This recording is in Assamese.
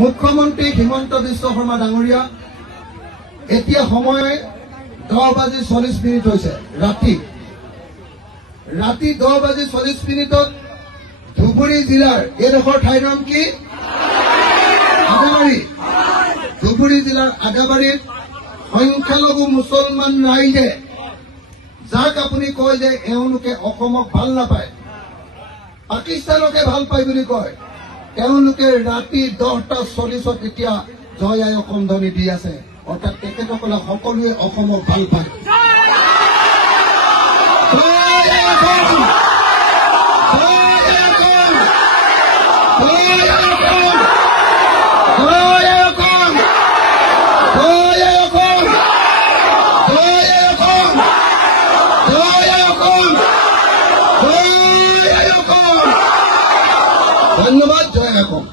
মুখ্যমন্ত্ৰী হিমন্ত বিশ্ব শৰ্মা ডাঙৰীয়া এতিয়া সময় 10:40 হৈছে ৰাতি 10:40 ধুবুৰী জিলাৰ এইডোখৰ ঠাইৰ নাম কি আদাবাৰী ধুবুৰী জিলাৰ আদাবাৰীত সংখ্যালঘু মুছলমান ৰাইজে যাক আপুনি কয় যে এওঁলোকে অসমক ভাল নাপায় পাকিস্তানকে ভাল পায় বুলি কয় তেওঁলোকে ৰাতি 10:40 এতিয়া জয় আই অসম ধ্বনি দি আছে অৰ্থাৎ তেখেতসকলে সকলোৱে অসমক ভাল পায় ধন্যবাদ জয় অসম।